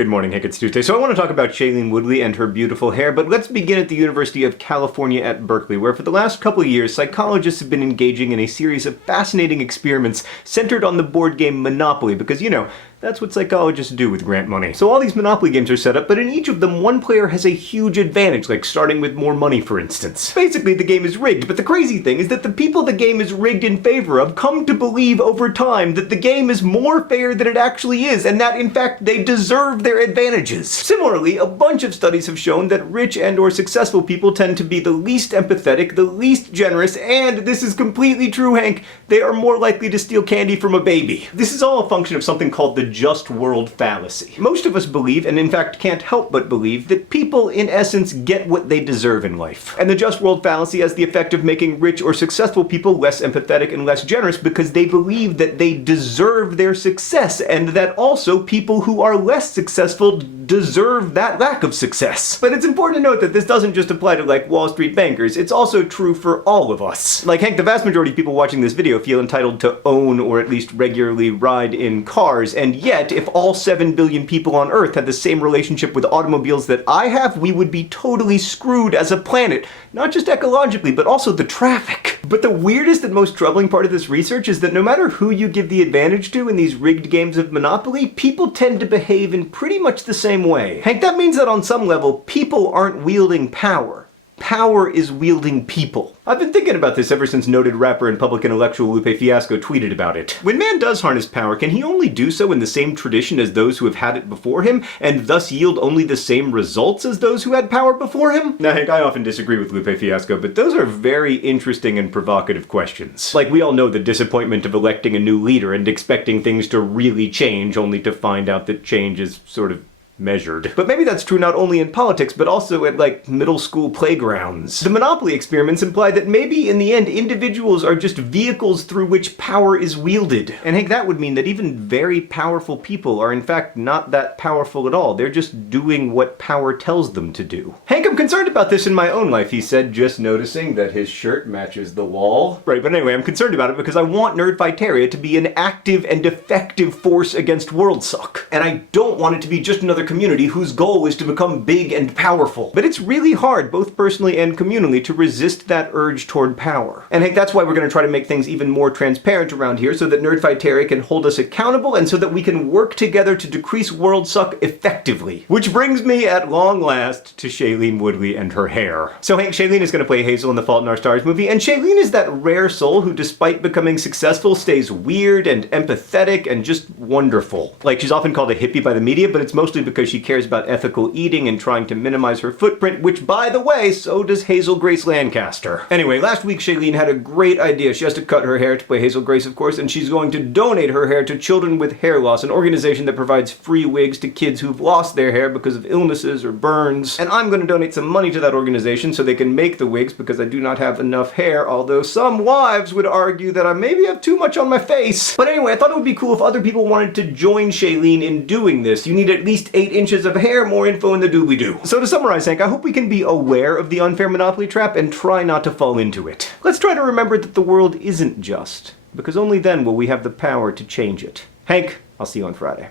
Good morning, Hank. It's Tuesday. So I want to talk about Shailene Woodley and her beautiful hair, but let's begin at the University of California at Berkeley, where for the last couple of years, psychologists have been engaging in a series of fascinating experiments centered on the board game Monopoly, because, you know, that's what psychologists do with grant money. So all these Monopoly games are set up, but in each of them, one player has a huge advantage, like starting with more money, for instance. Basically, the game is rigged, but the crazy thing is that the people the game is rigged in favor of come to believe over time that the game is more fair than it actually is, and that, in fact, they deserve their advantages. Similarly, a bunch of studies have shown that rich and/or successful people tend to be the least empathetic, the least generous, and this is completely true, Hank, they are more likely to steal candy from a baby. This is all a function of something called the just world fallacy. Most of us believe, and in fact can't help but believe, that people in essence get what they deserve in life. And the just world fallacy has the effect of making rich or successful people less empathetic and less generous because they believe that they deserve their success, and that also people who are less successful deserve that lack of success. But it's important to note that this doesn't just apply to, like, Wall Street bankers, it's also true for all of us. Like, Hank, the vast majority of people watching this video feel entitled to own or at least regularly ride in cars, and yet, if all 7 billion people on Earth had the same relationship with automobiles that I have, we would be totally screwed as a planet. Not just ecologically, but also the traffic. But the weirdest and most troubling part of this research is that no matter who you give the advantage to in these rigged games of Monopoly, people tend to behave in pretty much the same way. Hank, that means that on some level, people aren't wielding power. Power is wielding people. I've been thinking about this ever since noted rapper and public intellectual Lupe Fiasco tweeted about it. When man does harness power, can he only do so in the same tradition as those who have had it before him, and thus yield only the same results as those who had power before him? Now, Hank, I often disagree with Lupe Fiasco, but those are very interesting and provocative questions. Like, we all know the disappointment of electing a new leader and expecting things to really change, only to find out that change is sort of measured. But maybe that's true not only in politics, but also at, like, middle school playgrounds. The Monopoly experiments imply that maybe in the end, individuals are just vehicles through which power is wielded. And Hank, that would mean that even very powerful people are in fact not that powerful at all. They're just doing what power tells them to do. Hank, I'm concerned about this in my own life, he said, just noticing that his shirt matches the wall. Right, but anyway, I'm concerned about it because I want Nerdfighteria to be an active and effective force against world suck. And I don't want it to be just another community whose goal is to become big and powerful. But it's really hard, both personally and communally, to resist that urge toward power. And Hank, that's why we're going to try to make things even more transparent around here, so that Nerdfighteria can hold us accountable and so that we can work together to decrease world suck effectively. Which brings me, at long last, to Shailene Woodley and her hair. So Hank, Shailene is going to play Hazel in the Fault in Our Stars movie, and Shailene is that rare soul who, despite becoming successful, stays weird and empathetic and just wonderful. Like, she's often called a hippie by the media, but it's mostly because she cares about ethical eating and trying to minimize her footprint, which, by the way, so does Hazel Grace Lancaster. Anyway, last week Shailene had a great idea. She has to cut her hair to play Hazel Grace, of course, and she's going to donate her hair to Children with Hair Loss, an organization that provides free wigs to kids who've lost their hair because of illnesses or burns. And I'm going to donate some money to that organization so they can make the wigs because I do not have enough hair, although some wives would argue that I maybe have too much on my face. But anyway, I thought it would be cool if other people wanted to join Shailene in doing this. You need at least 8 inches of hair, more info in the doobly-doo. So to summarize, Hank, I hope we can be aware of the unfair Monopoly trap and try not to fall into it. Let's try to remember that the world isn't just, because only then will we have the power to change it. Hank, I'll see you on Friday.